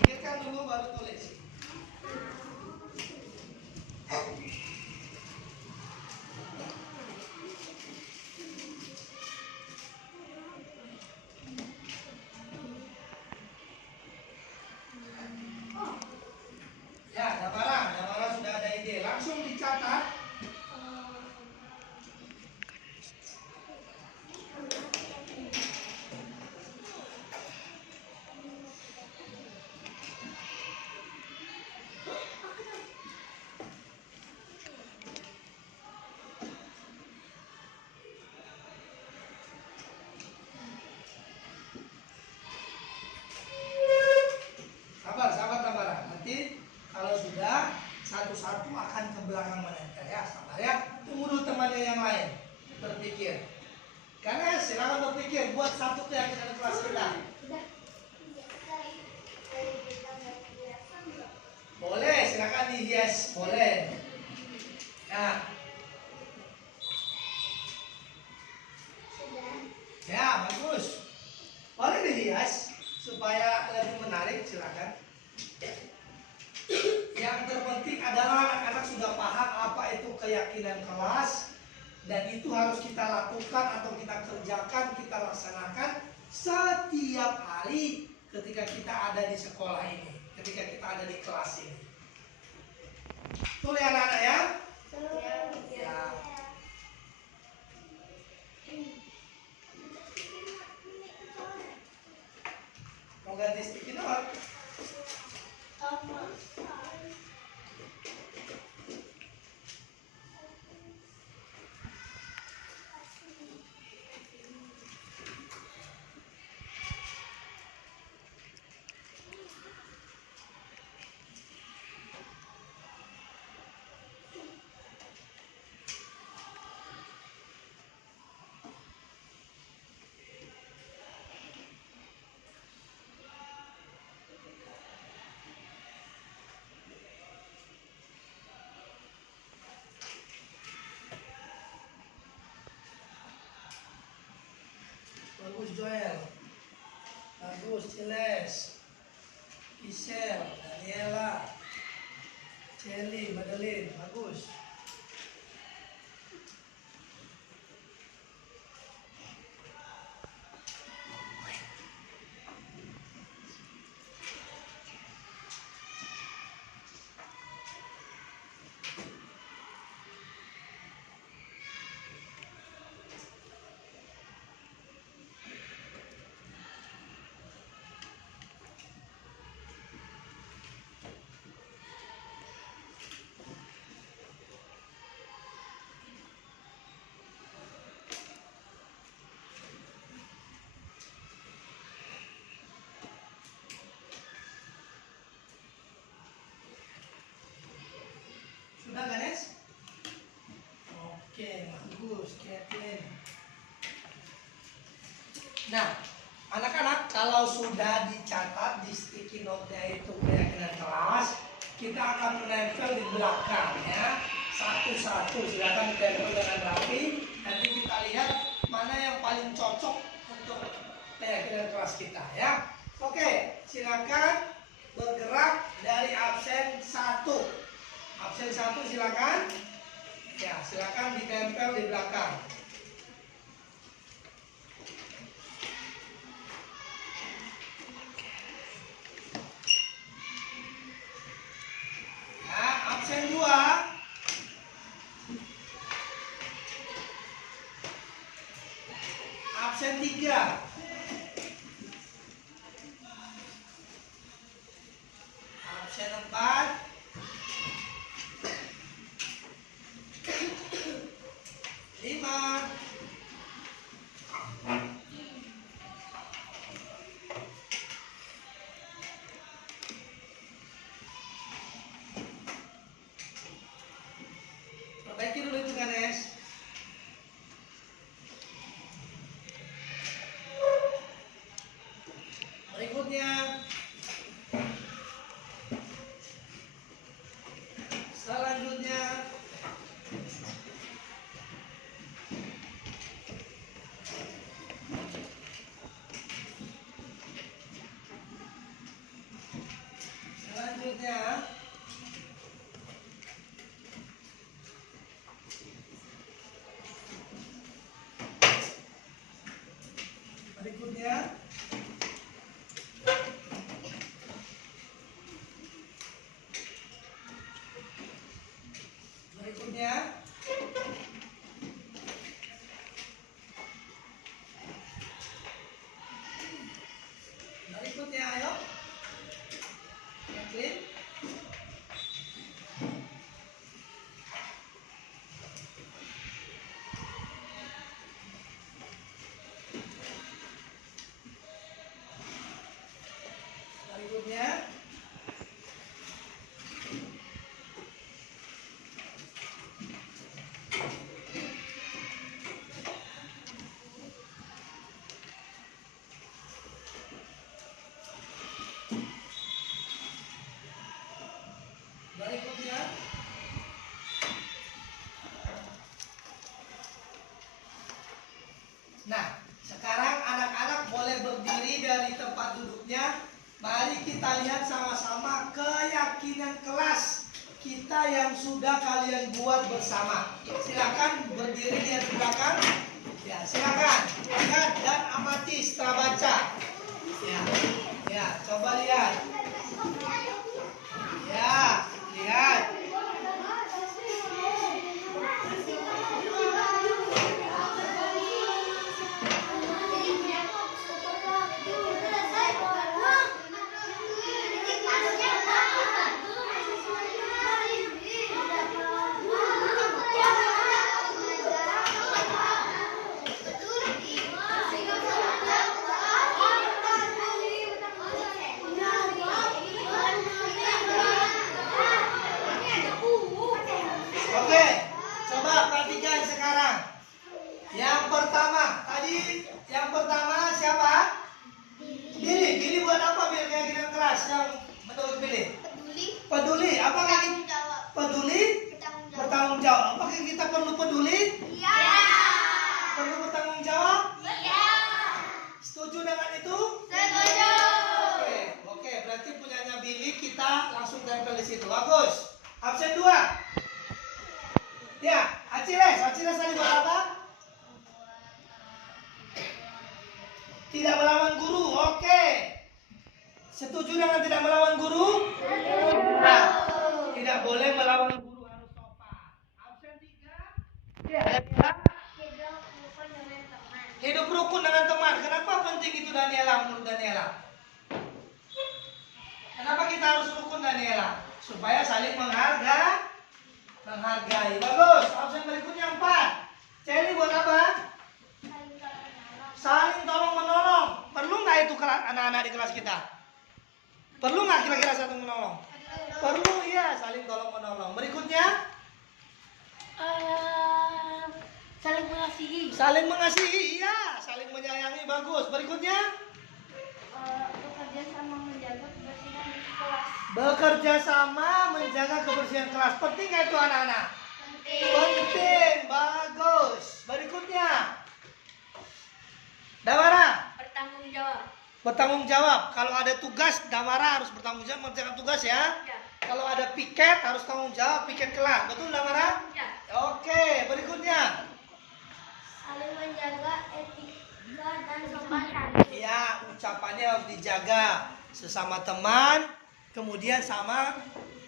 Pikirkan dulu baru tulis. Ya, Damara sudah ada ide. Langsung dicatat. Sabar Damara. Nanti kalau sudah satu-satu akan ke belakang menempel ya, sabar ya. Tunggu dulu temannya yang lain berpikir. Karena silakan berpikir buat satu keyakinan kelas kita. Boleh, silakan dihias, boleh. Nah. Ya, bagus. Boleh dihias supaya lebih menarik, silakan. Yang terpenting adalah anak-anak sudah paham apa itu keyakinan kelas dan itu harus kita lakukan atau kita kerjakan, kita laksanakan setiap hari ketika kita ada di sekolah ini, ketika kita ada di kelas ini. Betul ya anak-anak ya? Ya. Mau ganti sticky note? Nah, anak-anak kalau sudah dicatat di sticky note-nya itu keyakinan kelas, kita akan menempel di belakang ya. Satu-satu silakan ditempel dengan rapi. Nanti kita lihat mana yang paling cocok untuk keyakinan kelas kita ya. Oke, silakan bergerak dari absen 1. Absen 1 silakan. Ya, silakan ditempel di belakang. Ya, absen 2. Absen 3. Absen 4. 5. Perbaiki dulu hitungan S. Berikutnya selanjutnya berikutnya berikutnya berikutnya ayo Jacqueline. Berikutnya berikutnya nah, sekarang anak-anak boleh berdiri dari tempat duduknya. Mari kita lihat sama-sama keyakinan kelas kita yang sudah kalian buat bersama. Silakan berdiri lihat di belakang. Ya, silakan lihat dan amati setelah baca. Ya, coba lihat. Ya, lihat. Oke, coba perhatikan sekarang. Yang pertama siapa? Billy buat apa biar keyakinan kelas yang menurut Billy? Peduli. Apakah kita peduli? Bertanggung jawab. Apakah kita perlu peduli? Iya. Perlu bertanggung jawab? Iya. Setuju dengan itu? Setuju. Oke, berarti punyanya Billy kita langsung tempel di situ. Bagus. Absen 2. Ya, Aciles tadi buat apa? Tidak melawan guru, oke. Setuju dengan tidak melawan guru? Nah, tidak boleh melawan guru, harus sopan. Absen 3. Ya, hidup rukun dengan teman. Kenapa penting itu Daniela, menurut Daniela? Kenapa kita harus rukun Daniela? Supaya saling menghargai. Bagus. Absen berikutnya 4. Celi buat apa? Saling tolong menolong. Perlu nggak itu anak-anak di kelas kita? Perlu nggak kira-kira saling menolong? Perlu, iya, saling tolong menolong. Berikutnya Saling mengasihi. saling mengasihi, iya, saling menyayangi. Bagus. Berikutnya. Bekerja sama menjaga kebersihan di kelas. Bekerja sama menjaga kebersihan kelas. Penting nggak itu anak-anak? Penting. Bagus. Berikutnya. Damara. Bertanggung jawab. Bertanggung jawab. Kalau ada tugas, Damara harus bertanggung jawab mengerjakan tugas ya. Ya. Kalau ada piket harus tanggung jawab piket kelas. Betul Damara? Ya. Oke, berikutnya. Saling menjaga etika dan sopan santun. Ya, ucapannya harus dijaga sesama teman, kemudian sama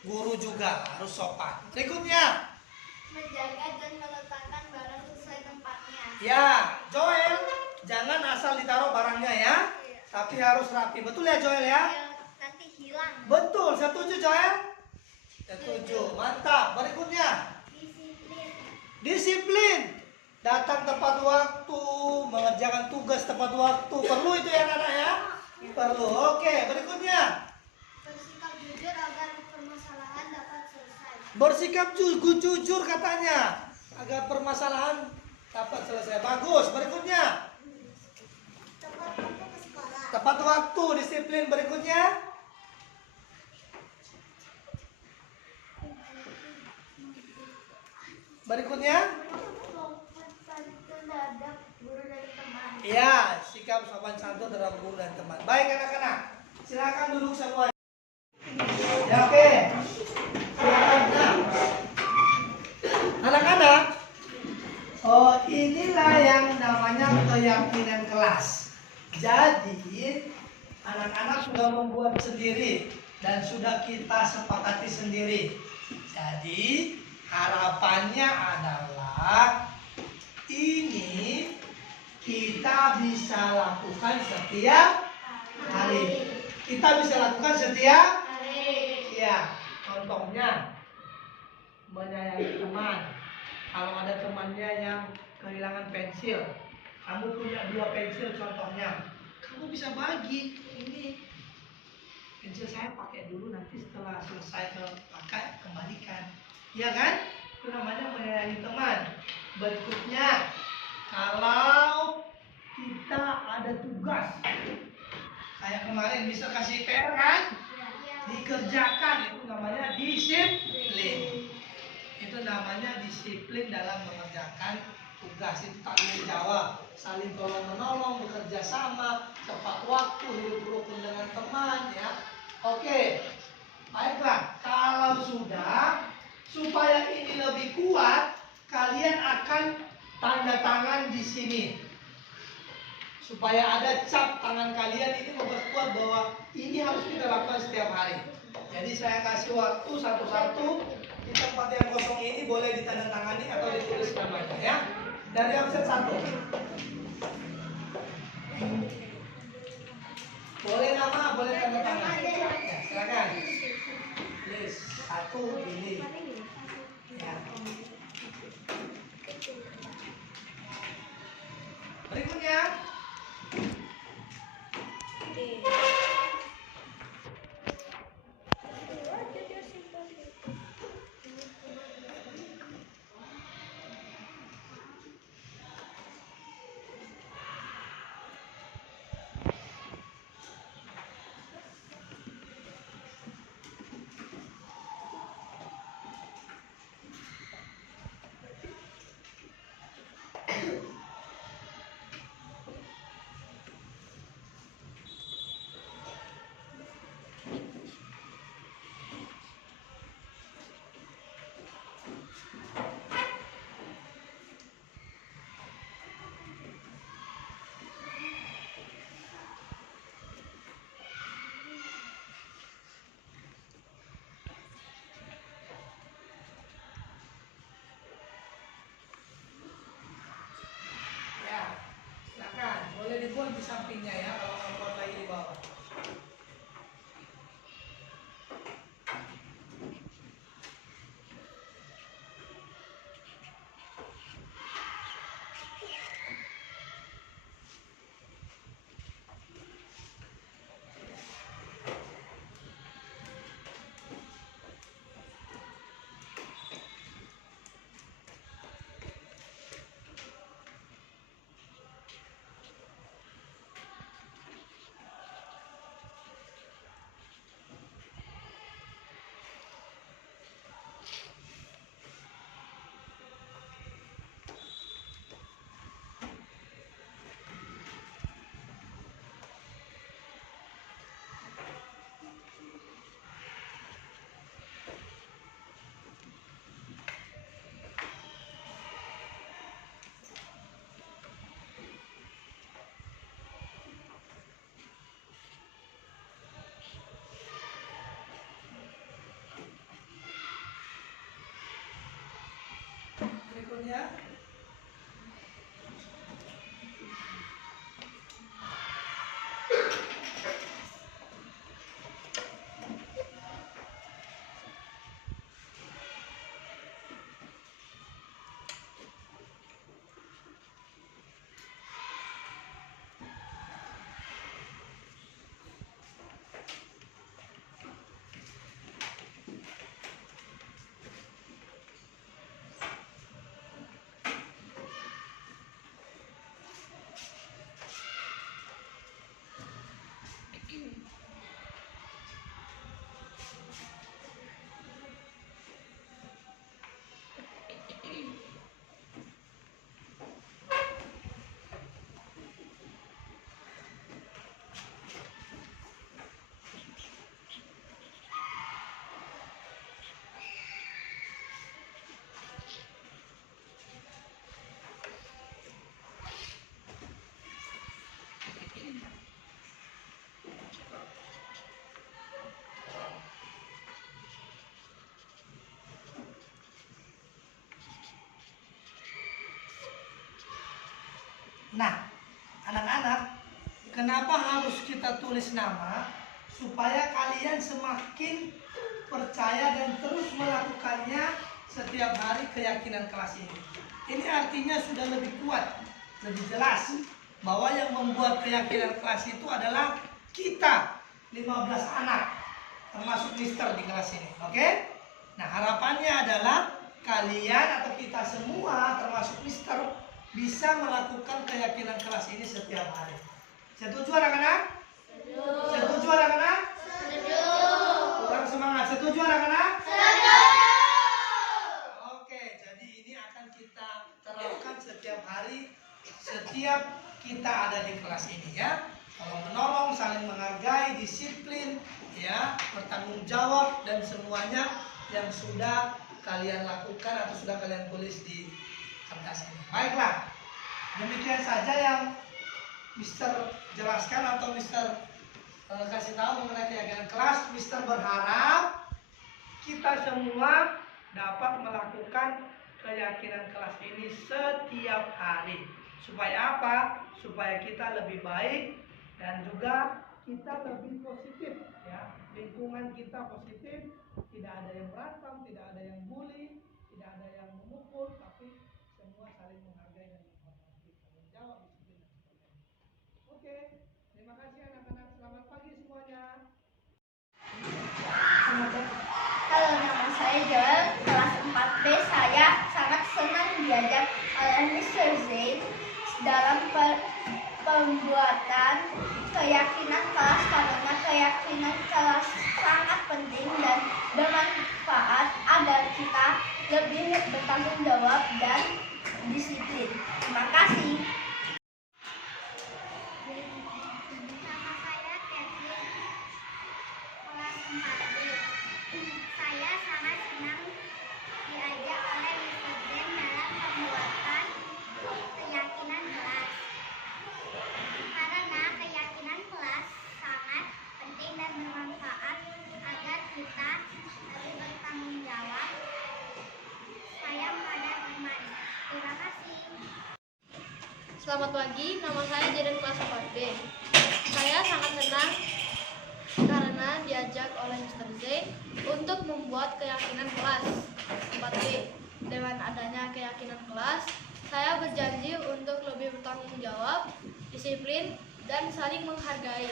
guru juga harus sopan. Berikutnya. Menjaga dan meletakkan barang sesuai tempatnya. Ya, Joel, jangan asal ditaruh barangnya ya. Tapi harus rapi. Betul ya Joel ya? Nanti hilang. Betul, setuju Joel? Setuju, mantap. Berikutnya. Disiplin. Disiplin. Datang tepat waktu, mengerjakan tugas tepat waktu. Perlu itu ya anak-anak ya? Perlu. Oke, berikutnya. Bersikap jujur agar permasalahan dapat selesai. Bersikap jujur katanya agar permasalahan dapat selesai. Bagus. Berikutnya. Tepat waktu ke sekolah. Tepat waktu, disiplin. Berikutnya. Berikutnya. Terhadap guru dan teman. Iya, sikap sopan santun terhadap guru dan teman. Baik anak-anak, silakan duduk semua. Ya, oke. Silakan. Nah, anak-anak, oh inilah yang namanya keyakinan kelas. Jadi, anak-anak sudah membuat sendiri dan sudah kita sepakati sendiri. Jadi, harapannya adalah ini kita bisa lakukan setiap hari. Kita bisa lakukan setiap hari. Ya, contohnya menyayangi teman. Kalau ada temannya yang kehilangan pensil, kamu punya 2 pensil contohnya, kamu bisa bagi. Ini pensil saya pakai dulu, nanti setelah selesai pakai kembalikan. Iya kan? Itu namanya menyayangi teman. Berikutnya, kalau kita ada tugas, kayak kemarin bisa kasih PR kan? Dikerjakan, itu namanya disiplin. Itu namanya disiplin dalam mengerjakan tugas. Itu tanggung jawab, saling tolong menolong, bekerja sama, tepat waktu, hidup rukun dengan teman ya. Oke, baiklah. Kalau sudah, supaya ini lebih kuat, kalian akan tanda tangan di sini. Supaya ada cap tangan kalian, ini memperkuat bahwa ini harus kita lakukan setiap hari. Jadi saya kasih waktu satu-satu. Di tempat yang kosong ini boleh ditandatangani atau ditulis namanya ya. Dari absen 1. Boleh nama, boleh tanda tangan. Ya, silakan. Tulis 1 ini. Ya. Berikutnya. Boleh dibuat di sampingnya ya, kalau nggak buat lagi di bawah. teman-teman ya. Nah, anak-anak, kenapa harus kita tulis nama? Supaya kalian semakin percaya dan terus melakukannya setiap hari keyakinan kelas ini. Ini artinya sudah lebih kuat, lebih jelas bahwa yang membuat keyakinan kelas itu adalah kita 15 anak, termasuk Mister di kelas ini. Oke? Nah, harapannya adalah kalian atau kita semua termasuk Mister bisa melakukan keyakinan kelas ini setiap hari. Setuju anak-anak? Setuju anak-anak? Setuju. Kurang semangat. Setuju anak-anak? Setuju. Oke, jadi ini akan kita terapkan setiap hari, setiap kita ada di kelas ini ya. Tolong menolong, saling menghargai, disiplin, ya, bertanggung jawab dan semuanya yang sudah kalian lakukan atau sudah kalian tulis di kertas ini. Baiklah, demikian saja yang Mister jelaskan atau Mister kasih tahu mengenai keyakinan kelas. Mister berharap kita semua dapat melakukan keyakinan kelas ini setiap hari. Supaya apa? Supaya kita lebih baik dan juga kita lebih positif, ya. Lingkungan kita positif, tidak ada yang berantem, tidak ada yang bully, tidak ada yang memukul, tapi semua saling menghargai dan menghormati, tanggung jawab, disiplin dan sebagainya. Oke, terima kasih anak-anak. Selamat pagi semuanya. Halo, nama saya Joel, kelas 4B. Saya sangat senang diajak oleh Mr. Zain dalam pembuatan keyakinan kelas, karena keyakinan kelas sangat penting dan bermanfaat agar kita lebih bertanggung jawab dan disiplin. Terima kasih. Nama saya Catherine, kelas 4B. Saya sangat senang diajak oleh Mr. Zen dalam pembuatan keyakinan kelas. Karena keyakinan kelas sangat penting dan bermanfaat agar kita lebih bertanggung jawab, sayang pada teman. Terima kasih. Selamat pagi, nama saya Jaden kelas 4B. Saya sangat senang karena diajak oleh Mr. Z untuk membuat keyakinan kelas 4B. Dengan adanya keyakinan kelas, saya berjanji untuk lebih bertanggung jawab, disiplin, dan saling menghargai.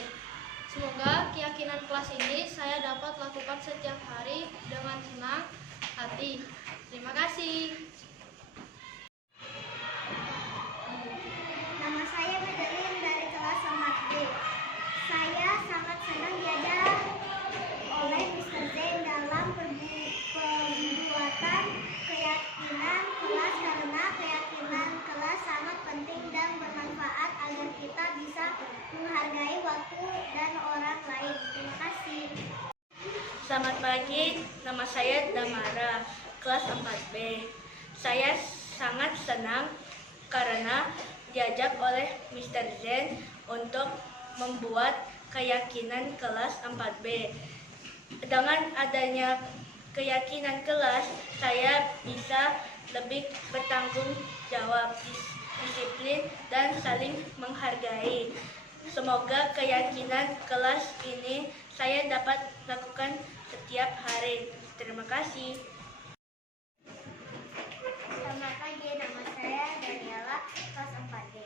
Semoga keyakinan kelas ini saya dapat lakukan setiap hari dengan senang hati. Terima kasih. Nama saya Madeline dari kelas 4B. Saya sangat senang diajak oleh Mr. Zain dalam pembuatan keyakinan kelas, karena keyakinan kelas sangat penting dan bermanfaat agar kita bisa menghargai waktu dan orang lain. Terima kasih. Selamat pagi, nama saya Damara, kelas 4B. Saya sangat senang karena diajak oleh Mr. Zen untuk membuat keyakinan kelas 4B. Dengan adanya keyakinan kelas, saya bisa lebih bertanggung jawab, disiplin, dan saling menghargai. Semoga keyakinan kelas ini saya dapat lakukan setiap hari. Terima kasih. Selamat pagi, nama saya Daniela, kelas 4D.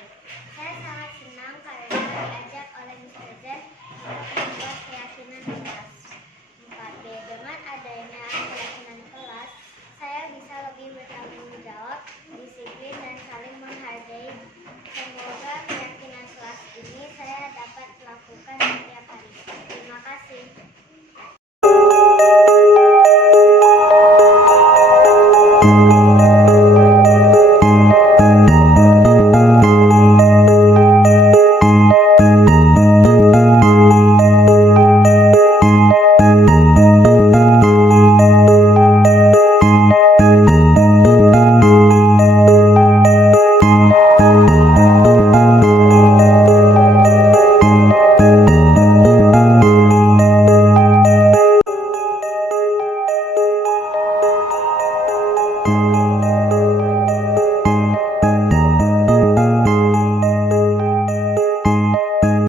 Saya sangat senang karena diajak oleh Mr. Z untuk membuat keyakinan kelas 4D. Dengan adanya keyakinan kelas, saya bisa lebih bertanggung jawab, disiplin, dan saling menghargai. Semoga keyakinan kelas ini saya dapat lakukan setiap hari. Terima kasih.